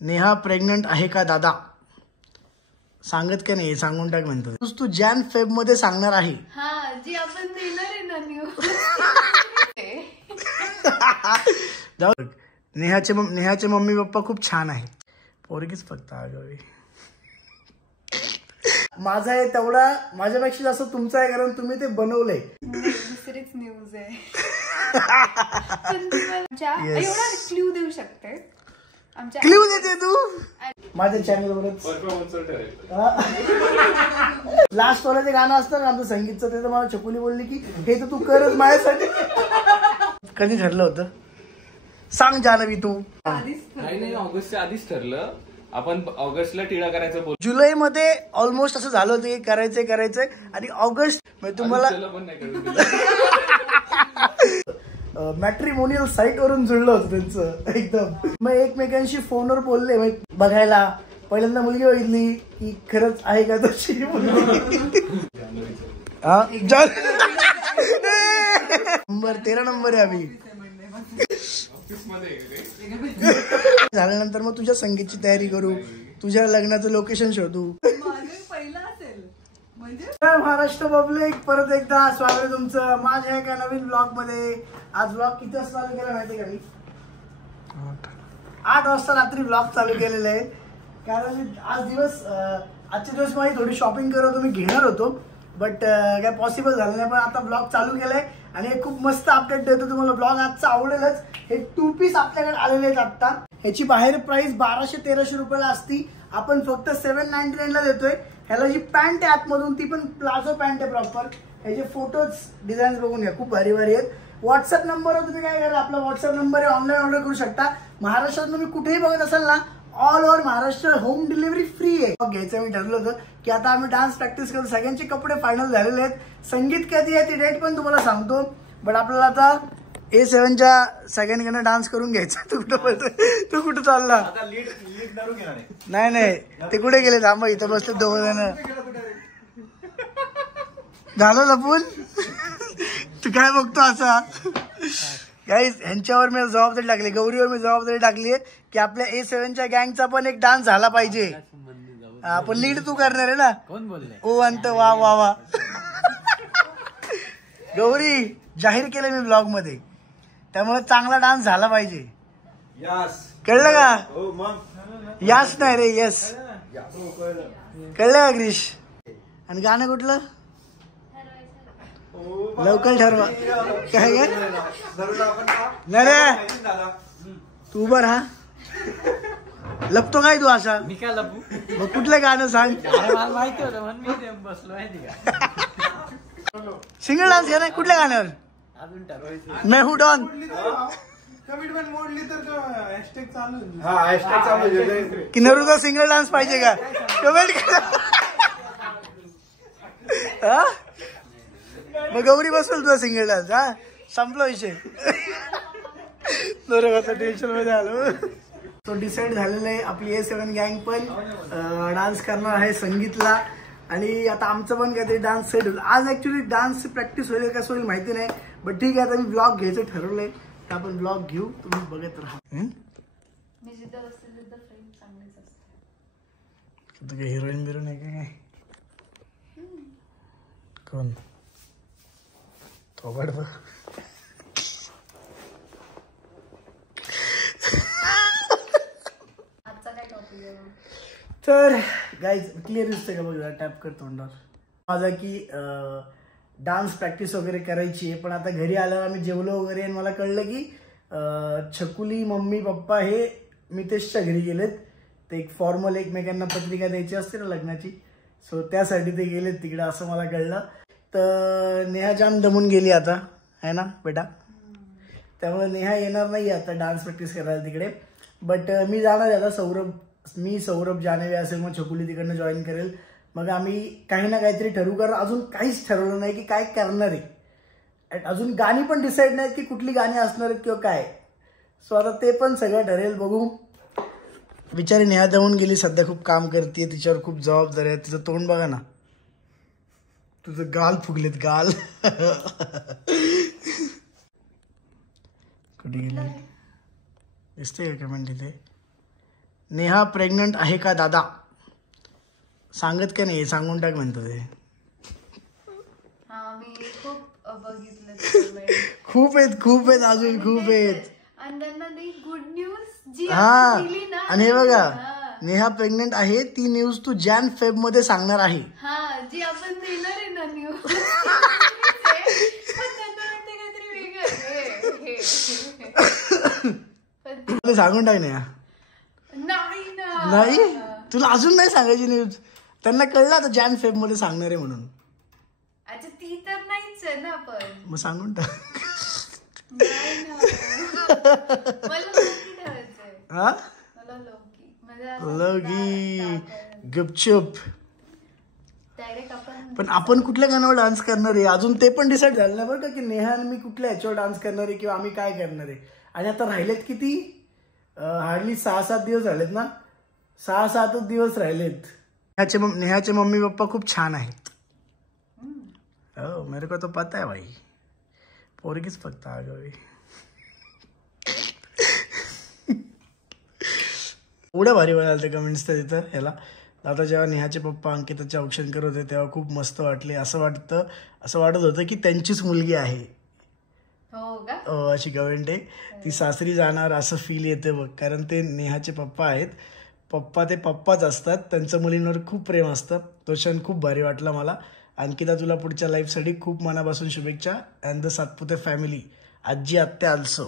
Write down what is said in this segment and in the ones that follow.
Neha pregnant आहे का दादा? सांगत का नाही? सांगून टाक म्हणतो तू जॅन फेब मध्ये सांगणार आहे. हा जी आपण देणार आहे ना न्यू. नेहाचे मम्मी पप्पा खूप छान आहे. पोरगीच फक्त आगावी. माझा आहे तेवढा माझ्यापेक्षा जास्त तुमचा आहे कारण तुम्ही ते बनवलंय. दुसरीच न्यूज आहे. एवढा क्ल्यू देऊ शकते. क्ल्यू देते तू माझ्या चॅनलवरच. लास्ट वाला ते गाणं असतं ना आमचं संगीतचं, ते तर मला छकुली बोलली की हे तर तू करच माझ्यासाठी. कधी ठरलं होतं सांग जानवी तू? नाही ऑगस्टच्या आधीच ठरलं. आपण ऑगस्टला टिळा करायचं बोल. जुलै मध्ये ऑलमोस्ट असं झालं होतं की करायचंय आणि ऑगस्ट म्हणजे तुम्हाला मॅट्रिमोनियल साईट वरून जुळलं होतं त्यांचं एकदम. मग एकमेकांशी फोनवर बोलले बघायला. पहिल्यांदा मुलगी बघितली की खरंच आहे का तशी नंबर 13 नंबर आहे आम्ही. झाल्यानंतर मग तुझ्या संगीतची तयारी करू, तुझ्या लग्नाचं लोकेशन शोधू. महाराष्ट्र पब्लिक परत एकदा स्वागत आहे तुमचं माझ्या एका नवीन ब्लॉग मध्ये. आज ब्लॉग किती वाजता चालू केला माहितीये का? मी 8 वाजता रात्री ब्लॉग चालू केलेला आहे. कारण आजचे दिवस माझी थोडी शॉपिंग करत होतो, मी घेणार होतो बट काय पॉसिबल झालं नाही. पण आता ब्लॉग चालू केलाय आणि खूप मस्त अपडेट देतो तुम्हाला. ब्लॉग आजचा आवडेलच. हे 2 पीस आपल्याकडे आलेले आहेत आता. ह्याची बाहेर प्राइस 1200-1300 रुपयाला असती, आपण फक्त 799 ला देतोय. ह्याला जी पॅन्ट आहे आतमधून ती पण प्लाझो पॅन्ट आहे प्रॉपर. ह्याचे फोटोज डिझाईन्स बघून घ्या, खूप भारी भारी आहेत. व्हॉट्सअप नंबरवर तुम्ही काय करा, आपला व्हॉट्सअप नंबर आहे, ऑनलाईन ऑर्डर करू शकता. महाराष्ट्रात तुम्ही कुठेही बघत असाल ना, all over Maharashtra home delivery free आहे. घ्यायचं मी ठरलं होतं की आता आम्ही डान्स प्रॅक्टिस करतो. सगळ्यांचे कपडे फायनल झालेले आहेत. संगीत कधी आहे ती डेट पण तुम्हाला सांगतो. बट आपल्याला आता A7च्या सगळ्यांकडनं डान्स करून घ्यायचा. तू कुठं चालला? नाही ते कुठे गेले? थांबा इथं बसले 2 जण. झालं लपून? तू काय बघतो असा? गाईज ह्यांच्यावर मी जबाबदारी टाकली, गौरीवर मी जबाबदारी टाकली आहे की आपल्या A7च्या गँगचा पण एक डान्स झाला पाहिजे. आपण लीड तू करणार आहे ना? कोण बोलले? ओ अंत वा वा वा. गौरी जाहीर केलं मी ब्लॉग मध्ये, त्यामुळे चांगला डान्स झाला पाहिजे. कळलं का? यास नाही रे, यस. कळलं का ग्रीश? आणि गाणं कुठलं? लवकर ठरवा. काय काय नाही रे, तू उभं राहा. लपतो काय तू असा? मी काय लपू? मग कुठलं गाणं सांग. मला माहिती होतं म्हणून मी बसलो माहिती का. सिंगल डान्स घ्या. कुठल्या गाण्यावर? अजून ठरवायचं. मैं हूं डॉन. कमिटमेंट मोडली तर हॅशटॅग चालू. की नरूचा सिंगल डान्स पाहिजे का? कमेंट करा. मग गौरी बसवेल तुझा सिंगल डान्स. हा संपला विषय. नरूचा टेन्शन मध्ये आलो. तो डिसाईड झालेला आहे. आपली A7 गँग पण डान्स करणार आहे संगीतला. आणि आता आमचं पण काहीतरी डान्स सेट होईल आज. ऍक्च्युली डान्स प्रॅक्टिस होईल कसं होईल माहिती नाही, बट ठीक आहे. आता मी ब्लॉग घ्यायचं ठरवलंय तर आपण ब्लॉग घेऊ, तुम्ही बघत राहा. हिरोईन बिरोईन आहे काय? कोण थोबड बघ. तर गाईज क्लिअर दिसतंय का? बघा टॅप कर तोंडावर माझा की डान्स प्रॅक्टिस वगैरे करायची आहे. पण आता घरी आल्यावर आम्ही जेवलो वगैरे आणि मला कळलं की छकुली मम्मी पप्पा हे मितेशच्या घरी गेलेत. ते एक फॉर्मल एकमेकांना पत्रिका द्यायची असते ना लग्नाची, सो त्यासाठी ते गेलेत तिकडे असं मला कळलं. तर नेहा जाम दमून गेली आता आहे ना बेटा, त्यामुळे नेहा येणार नाही आता डान्स प्रॅक्टिस करायला तिकडे. बट मी जाणार आहे आता. सौरभ जानवे असेल, मग छकुली तिकडनं जॉईन करेल. मग आम्ही काही ना काहीतरी ठरवू. कारण अजून काहीच ठरवलं नाही की काय करणार आहे. अजून गाणी पण डिसाईड नाही की कुठली गाणी असणार आहेत किंवा काय. सो आता ते पण सगळं ठरेल, बघू. बिचारी नेहा दमून गेली, सध्या खूप काम करते, तिच्यावर खूप जबाबदारी आहे. तिचं तोंड बघा ना, तुझं गाल फुगलेत गाल. कुठे गेली दिसते का कमेंट इथे? नेहा प्रेग्नंट आहे का दादा? सांगत का नाही? सांगून टाक म्हणतो ते. हा मी खूप बघितलं. खूप आहेत अजून खूप आहेत. आणि त्यांना ती गुड न्यूज जी हा आपण दिली ना. आणि हे बघा नेहा प्रेग्नंट आहे ती न्यूज तू Jan-Feb मध्ये सांगणार आहे. हा जी आपण देणार आहे ना न्यूज. पण त्यांना वाटतं काहीतरी वेगळं. सांगून टाक नेहा. नाही ना. नाही तुला अजून नाही सांगायची न्यूज. त्यांना कळलं आता Jan-Feb मध्ये सांगणार आहे म्हणून. अच्छा ती तर नाहीच आहे ना पण. मग सांगून टाक. नाही ना. मला लौकी ठेवायचंय. हा मला लौकी म्हणजे लगी गुपचुप. डायरेक्ट आपण पण आपण कुठल्या गाण्यावर डान्स करणार आहे अजून ते पण डिसाईड झालं नाही बरं का की नेहा आणि मी कुठल्या ह्याच्यावर डान्स करणार आहे किंवा आम्ही काय करणार आहे. आणि आता राहिलेत किती हार्डली 6-7 दिवस राहिलेत ना. 6-7 दिवस राहिलेत. नेहाचे मम्मी पप्पा खूप छान आहेत. हो मेरे को तो पता है भाई. पोरगीच फक्त आगावी. एवढ्या भारी वेळ कमेंट्स तर तिथं ह्याला. आता जेव्हा नेहाचे पप्पा अंकिताचे औक्षण करत होते तेव्हा खूप मस्त वाटले. असं वाटत होतं की त्यांचीच मुलगी आहे. हो का अशी कमेंट आहे. ती सासरी जाणार असं फील येते बघ. कारण ते नेहाचे पप्पा आहेत. पप्पा ते पप्पाच असतात. त्यांचं मुलींवर खूप प्रेम असतं. तो क्षण खूप भारी वाटला मला. अंकिता तुला पुढच्या लाईफसाठी खूप मनापासून शुभेच्छा. अँड द सातपुते फॅमिली आजी आत्या आल्सो.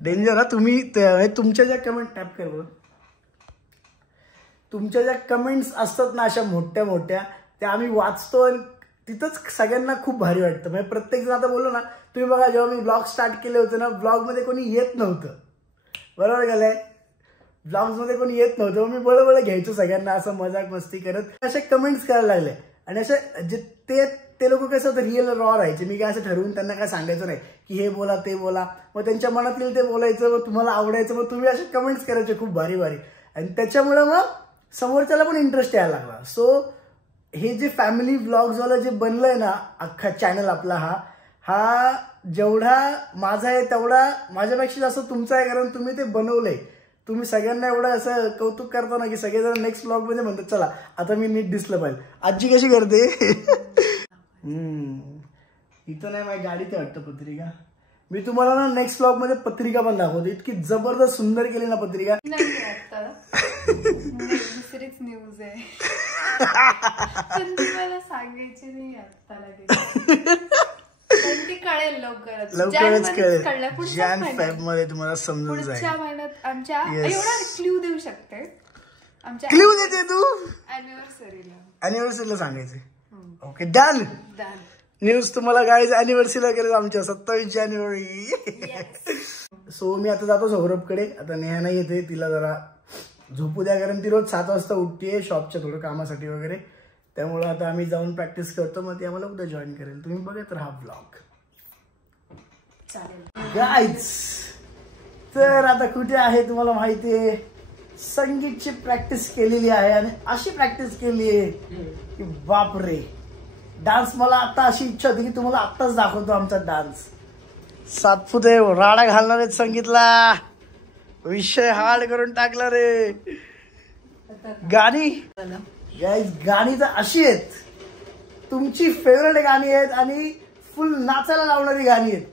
डेंजर हा. तुम्ही तुमच्या ज्या कमेंट टॅप कर बरं. तुमच्या ज्या कमेंट्स असतात ना अशा मोठ्या मोठ्या त्या आम्ही वाचतो आणि तिथंच सगळ्यांना खूप भारी वाटतं. म्हणजे प्रत्येक जण आता बोललो ना तुम्ही बघा जेव्हा मी ब्लॉग स्टार्ट केले होते ना ब्लॉगमध्ये कोणी येत नव्हतं. बरोबर गेलंय. ब्लॉग्समध्ये कोणी येत नव्हतं. मी बळबळ घ्यायचो सगळ्यांना असं मजाक मस्ती करत असे कमेंट्स करायला लागले. आणि असे जे ते लोक कसं होतं रिअल रॉ राहायचे. मी काय असं ठरवून त्यांना काय सांगायचं नाही की हे बोला ते बोला. मग त्यांच्या मनातील ते बोलायचं. मग तुम्हाला आवडायचं. मग तुम्ही असे कमेंट्स करायचे खूप भारी भारी. आणि त्याच्यामुळं मग समोरच्याला पण इंटरेस्ट यायला लागला. सो हे जे फॅमिली व्लॉग्सवालं जे बनलंय ना अख्खा चॅनल आपला हा जेवढा माझा आहे तेवढा माझ्यापेक्षा जास्त तुमचा आहे. कारण तुम्ही ते बनवलंय. तुम्ही सगळ्यांना एवढं असं कौतुक करता ना की सगळेजण नेक्स्ट ब्लॉग मध्ये म्हणतात चला आता मी नीट दिसलं पाहिजे. आजी कशी करते. इथं नाही माझी गाडी ते वाटतं पत्रिका. मी तुम्हाला ना नेक्स्ट ब्लॉग मध्ये पत्रिका पण दाखवतो. इतकी जबरदस्त सुंदर केली ना पत्रिका. दुसरीच न्यूज आहे. पण तुम्हाला सांगायची नाही आता. ती कळेल लवकरच कळेल. Jan-Feb मध्ये तुम्हाला समजून जाईल. पुढच्या महिन्यात आमच्या एवढा क्ल्यू देऊ शकते. आमच्या क्ल्यू देते तू. अॅनिव्हर्सरीला सांगायचे. Okay done. न्यूज तुम्हाला गाईज अॅनिव्हर्सरीला करेल आमच्या 27 जानेवारी. सो मी आता जातो सौरभकडे. आता नेहा नाही येते. तिला जरा झोपू द्या कारण ती रोज 7 वाजता उठते शॉपच्या थोडं कामासाठी वगैरे. त्यामुळे आता आम्ही जाऊन प्रॅक्टिस करतो. मग ती आम्हाला उद्या जॉईन करेल. तुम्ही बघत राहा ब्लॉग. गाईज तर आता कुठे आहे तुम्हाला माहिती आहे. संगीतची प्रॅक्टिस केलेली आहे आणि अशी प्रॅक्टिस केली आहे की बापरे. डान्स मला आता अशी इच्छा होती की तुम्हाला आत्ताच दाखवतो आमचा डान्स. सातपुते राडा घालणार आहेत संगीतला. विषय हार्ड करून टाकला रे. गाणी गाणी तर अशी आहेत तुमची फेवरेट गाणी आहेत आणि फुल नाचायला लावणारी गाणी आहेत.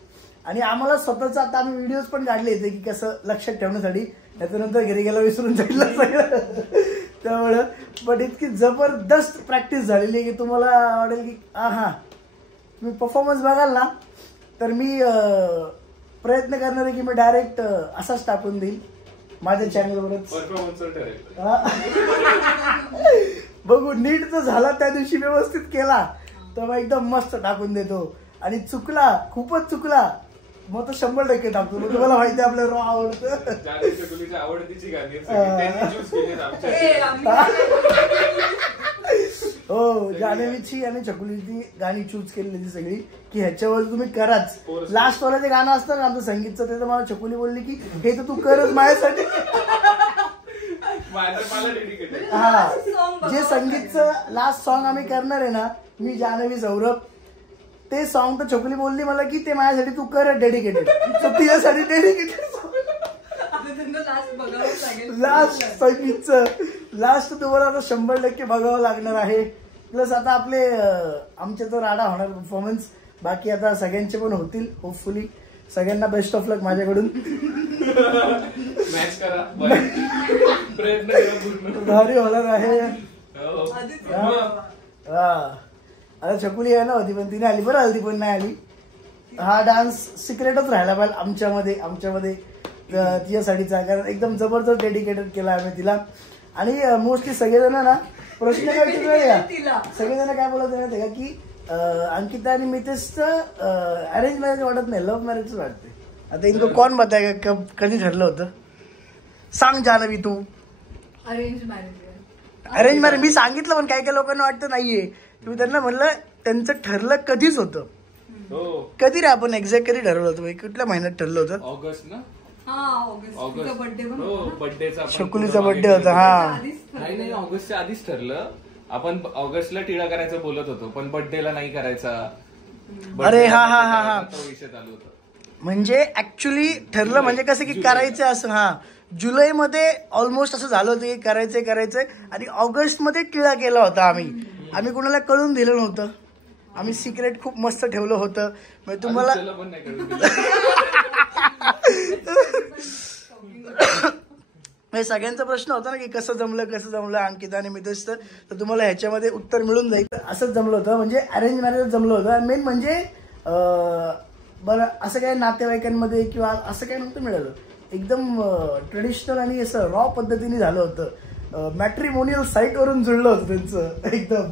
आणि आम्हाला स्वतःच आता आम्ही व्हिडिओज पण काढले होते की कसं लक्षात ठेवण्यासाठी. त्याच्यानंतर घरी गेला विसरून जायला सगळं. त्यामुळं बट इतकी जबरदस्त प्रॅक्टिस झालेली आहे की तुम्हाला वाटेल की हा तुम्ही परफॉर्मन्स बघाल ना तर मी प्रयत्न करणार आहे की मी डायरेक्ट असाच टाकून देईल माझ्या चॅनलवरच. बघू नीट जर झाला त्या दिवशी व्यवस्थित केला तर मग एकदम मस्त टाकून देतो. आणि चुकला खूपच चुकला मग तर 100% टाकतो. तुम्हाला माहिती आहे आपलं रॉ आवडतं. हो जान्हवीची आणि चकुलीची गाणी चूज केलेली ती सगळी की ह्याच्यावर तुम्ही कराच. लास्ट वाला जे गाणं असतं ना आमचं संगीतचं ते तर मला चकुली बोलली की हे तर तू करच माझ्यासाठी. हा जे संगीतचं लास्ट सॉन्ग आम्ही करणार आहे ना मी जान्हवी सौरभ ते सॉन्ग तर छकुली बोलली मला की ते माझ्यासाठी तू कर डेडिकेटेड. तिच्यासाठी डेडिकेटेड लास्ट बघावंच लागेल. लास्ट संगीतचं लास्ट तुम्हाला आता 100% बघावं लागणार आहे. प्लस आता आपले आमचे तर राडा होणार परफॉर्मन्स. बाकी आता सगळ्यांचे पण होतील होपफुली. सगळ्यांना बेस्ट ऑफ लक माझ्याकडून. मॅच करा प्रयत्न करा पूर्ण. भारी होणार आहे. आधीच आता छकुली आहे ना होती पण तिने आली. बरं हल्दी पण नाही आली. हा डान्स सिक्रेटच राहायला पाहिजे आमच्यामध्ये तिच्यासाठीचा. कारण एकदम जबरदस्त डेडिकेटेड केला आम्ही तिला. आणि मोस्टली सगळेजण ना प्रश्न काय सगळेजण काय बोलत माहिती का की अंकिता आणि मितेशचं अरेंज मॅरेज वाटत नाही, लव्ह मॅरेज वाटते. आता इनको कोण बताय कधी ठरलं होतं सांग जानवी तू. Arrange marriage. अरेंज मॅरेज मी सांगितलं पण काही काही लोकांना वाटतं नाहीये. तुम्ही त्यांना म्हणलं त्यांचं ठरलं कधीच होतं. कधी रे आपण एक्झॅक्ट कधी ठरवलं होतं? कुठल्या महिन्यात ठरलं होतं? ऑगस्ट ना. ऑगस्ट बर्थडे पण बर्थडेचा छकुलीचा बर्थडे होता. हा नाही ऑगस्टच्या आधीच ठरलं. आपण ऑगस्टला टिळा करायचं बोलत होतो पण बर्थडेला नाही करायचा. अरे हा तो विषय चालू होता. म्हणजे ऍक्च्युली ठरलं म्हणजे कसं की करायचं असं. हा जुलैमध्ये ऑलमोस्ट असं झालं होतं की करायचंय आणि ऑगस्टमध्ये टिळा केला होता आम्ही कुणाला कळून दिलं नव्हतं. आम्ही सिक्रेट खूप मस्त ठेवलं होतं. म्हणजे तुम्हाला पण नाही कळून सगळ्यांचा प्रश्न होता ना की कसं जमलं अंकिता आणि मितेश. तर तुम्हाला ह्याच्यामध्ये उत्तर मिळून जाईल. असंच जमलं होतं म्हणजे अरेंज मॅरेज जमलं होतं. मेन म्हणजे बरं असं काय नातेवाईकांमध्ये किंवा असं काय नव्हतं मिळालं. एकदम ट्रेडिशनल आणि असं रॉ पद्धतीने झालं होतं. मॅट्रिमोनियल साईटवरून जुळलं होतं त्यांचं एकदम.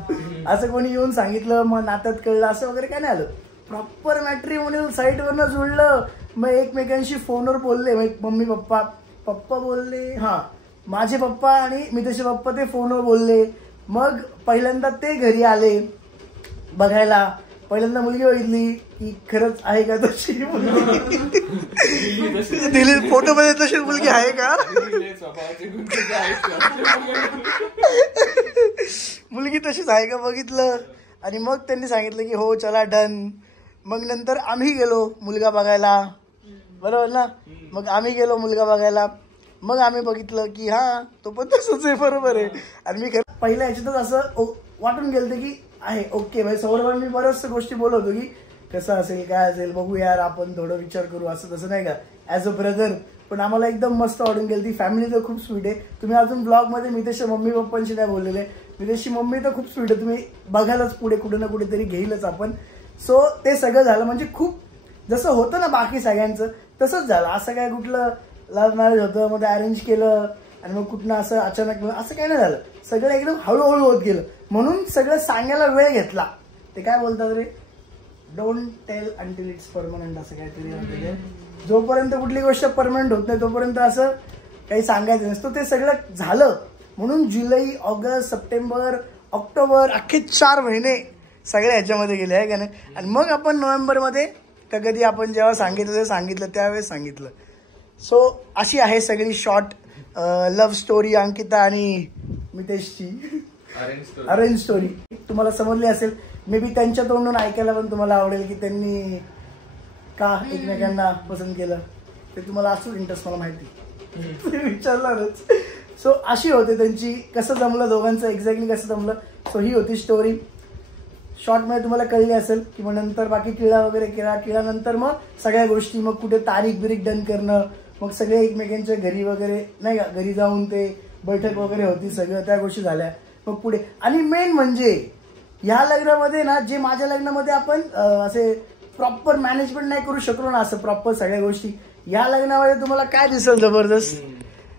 असं कोणी येऊन सांगितलं मग नात्यात कळलं असं वगैरे काय नाही आलं. प्रॉपर मॅट्रिमोनियल साईटवरनं जुळलं. मग एकमेकांशी फोनवर बोलले. मम्मी पप्पा बोलले. हा माझे पप्पा आणि मितेशचे पप्पा ते फोनवर बोलले. मग पहिल्यांदा ते घरी आले बघायला. पहिल्यांदा मुलगी बघितली की खरंच आहे का तशी मुलगी. दिली फोटोमध्ये तशी मुलगी आहे का मुलगी तशीच आहे का बघितलं. आणि मग त्यांनी सांगितलं की हो चला डन. मग नंतर आम्ही गेलो मुलगा बघायला. बरोबर ना. मग आम्ही गेलो मुलगा बघायला. मग आम्ही बघितलं की हा तो पण तसंच आहे. बरोबर आहे. आणि मी पहिल्या ह्याच्यातच असं वाटून गेलं की आहे ओके. म्हणजे सौरभ मी बऱ्याचशा गोष्टी बोलत होतो की कसं असेल काय असेल बघू यार आपण थोडं विचार करू असं तसं नाही का ऍज अ ब्रदर. पण आम्हाला एकदम मस्त आवडून गेली. ती फॅमिली तर खूप स्वीट आहे. तुम्ही अजून ब्लॉगमध्ये मितेशच्या मम्मी पप्पांशी नाही बोललेले. मितेशची मम्मी तर खूप स्वीट आहे. तुम्ही बघायलाच पुढे कुठे ना कुठेतरी घेईलच आपण. सो ते सगळं झालं म्हणजे खूप जसं होतं ना बाकी सगळ्यांचं तसंच झालं. असं काय कुठलं लव्ह मॅरेज होतं मग अरेंज केलं आणि मग कुठनं असं अचानक असं काय नाही झालं. सगळं एकदम हळूहळू होत गेलं. म्हणून सगळं सांगायला वेळ घेतला. ते काय बोलतात रे don't tell until it's permanent असं काहीतरी. जोपर्यंत कुठली गोष्ट परमनंट होत नाही तोपर्यंत असं काही सांगायचं नसतं. ते सगळं झालं म्हणून जुलै ऑगस्ट सप्टेंबर ऑक्टोबर अख्खे 4 महिने सगळे ह्याच्यामध्ये गेले आहे का नाही. आणि मग आपण नोव्हेंबरमध्ये का कधी आपण जेव्हा सांगितलं त्यावेळेस सांगितलं. सो अशी आहे सगळी शॉर्ट लव्ह स्टोरी अंकिता आणि मितेशची अरेंज स्टोरी. तुम्हाला समजली असेल मे बी. त्यांच्या तोंडून ऐकायला पण तुम्हाला आवडेल की त्यांनी का एकमेकांना पसंत केलं. ते तुम्हाला असं इंटरेस्ट मला माहिती विचारणारच. सो अशी होते त्यांची कसं जमलं दोघांचं एक्झॅक्टली कसं जमलं. सो ही होती स्टोरी. शॉर्टमध्ये तुम्हाला कळली असेल की मग नंतर बाकी टिळा वगैरे केला. टिळानंतर मग सगळ्या गोष्टी मग कुठे तारीख बिरीख डन करणं. मग सगळे एकमेकांच्या घरी वगैरे नाही का घरी जाऊन ते बैठक वगैरे होती सगळं त्या गोष्टी झाल्या. मग पुढे आणि मेन म्हणजे ह्या लग्नामध्ये ना जे माझ्या लग्नामध्ये आपण असे प्रॉपर मॅनेजमेंट नाही करू शकलो ना असं प्रॉपर सगळ्या गोष्टी. या लग्नामध्ये तुम्हाला काय दिसेल जबरदस्त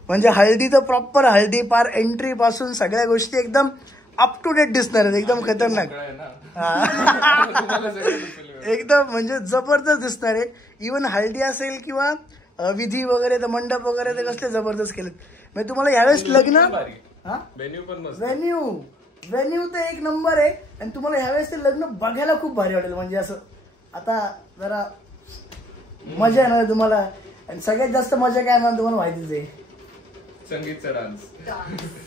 म्हणजे हळदी तर प्रॉपर हळदी पार एंट्री पासून सगळ्या गोष्टी एकदम अप टू डेट दिसणार आहेत. एकदम खतरनाक एकदम म्हणजे जबरदस्त दिसणार आहे. इव्हन हळदी असेल किंवा विधी वगैरे तर मंडप वगैरे ते कसले जबरदस्त केलेत. म्हणजे तुम्हाला यावेळेस लग्न व्हेन्यू तर एक नंबर आहे. आणि तुम्हाला ह्यावेळेस ते लग्न बघायला खूप भारी वाटेल. म्हणजे असं आता जरा मजा आहे ना तुम्हाला. आणि सगळ्यात जास्त मजा काय ना तुम्हाला माहितीच आहे संगीतचा डान्स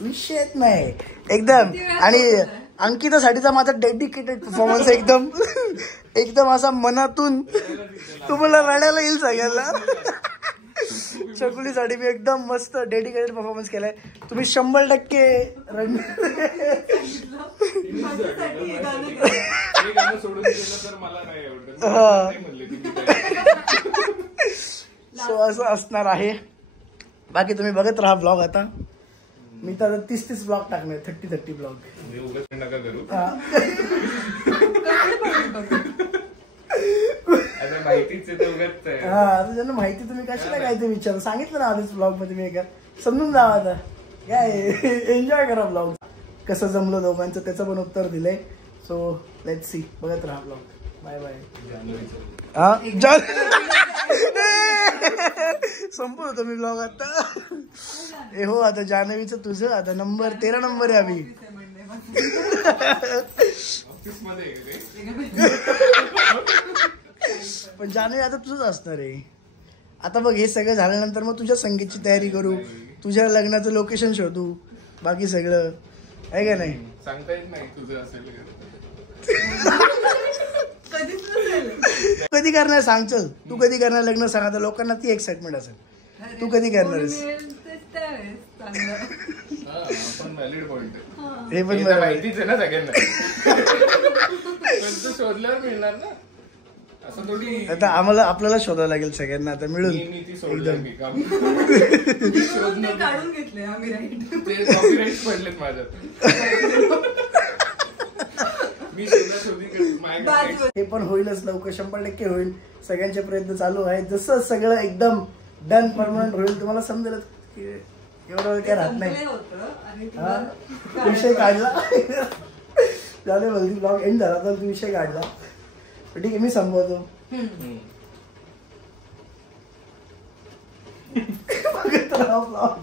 विषयच नाही एकदम. आणि अंकितासाठीचा माझा डेडिकेटेड परफॉर्मन्स एकदम असा मनातून तुम्हाला रडायला येईल सगळ्यांना. छकुलीसाठी मी एकदम मस्त डेडिकेटेड परफॉर्मन्स केलाय. तुम्ही 100% माझ्यासाठी हे गाणं हे गाणं सोडून दिलं तर मला नाही आवडत. हा. नाही म्हणले तुम्ही. सो असं असणार आहे. बाकी तुम्ही बघत राहा ब्लॉग. आता मी तर 30 ब्लॉग टाकणार, 30 ब्लॉग. म्हणजे उगाच नका करू. आता माहितीच आहे तर उगाच आहे. हा ज्यांना माहिती तुम्ही कशाला काय ते विचार सांगितलं ना आधीच ब्लॉग मध्ये मी एका समजून जावा. आता काय एन्जॉय करा ब्लॉग. कसं जमलं दोघांचं त्याचं पण उत्तर दिलंय. So let's see. बघत राहा ब्लॉग. Bye bye. हा संपू होतो मी ब्लॉग आता. ए हो आता जान्हवीचं तुझं आता नंबर 13 नंबर आहे आम्ही. ऑफिस मध्ये पण जान्हवी आता तुझंच असणार आहे. आता बघ हे सगळं झाल्यानंतर मग तुझ्या संगीतची तयारी करू, तुझ्या लग्नाचं लोकेशन शोधू, बाकी सगळं आहे का नाही. सांगता येत नाही तुझं असेल. कधी करणार सांग. चल तू कधी करणार लग्न सांग. आता लोकांना ती एक्साइटमेंट असेल. तू कधी करणार आहेस. पण व्हॅलिड पॉइंट आहे. हे पण हे तर बरोबर. माहितीच आहे ना सगळ्यांना. पण तू शोधल्यावर मिळणार ना असं थोडी. आता आम्हाला आपल्याला शोधावं लागेल सगळ्यांना आता मिळून. मी ती सोडलं मी काम. ते काढून घेतले आम्ही राईट. ते कॉपीराईट पडलेत माझ्यात. मी शोधाशोधी. हे पण होईलच लवकर, 100% होईल. सगळ्यांचे प्रयत्न चालू आहेत. जसं सगळं एकदम डन परमनंट होईल तुम्हाला समजेल की एवढं वेळ काय राहत नाही. विषय काढला झाले बघ ब्लॉग एंड झाला तर विषय काढला. ठीक आहे मी संपवतो. बघत राहा ब्लॉग.